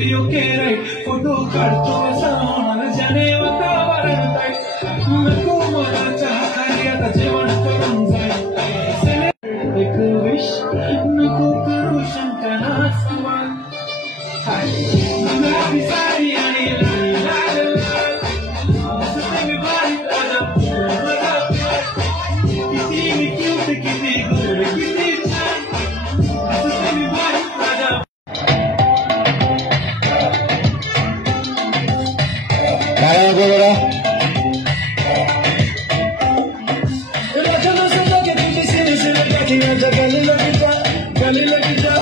photo काढतो सोनाला जाने वातावरण ताई नको मला चहा खाली आता जेवण करून जाईल एक विश नको करू शंकाना सवाल गुलाबी साडी आणि लाल लाल लाल मी बारीक आला मला किती मी क्यूट किती गोड किती छान मी बारीक आला काय बोला गली लगी जा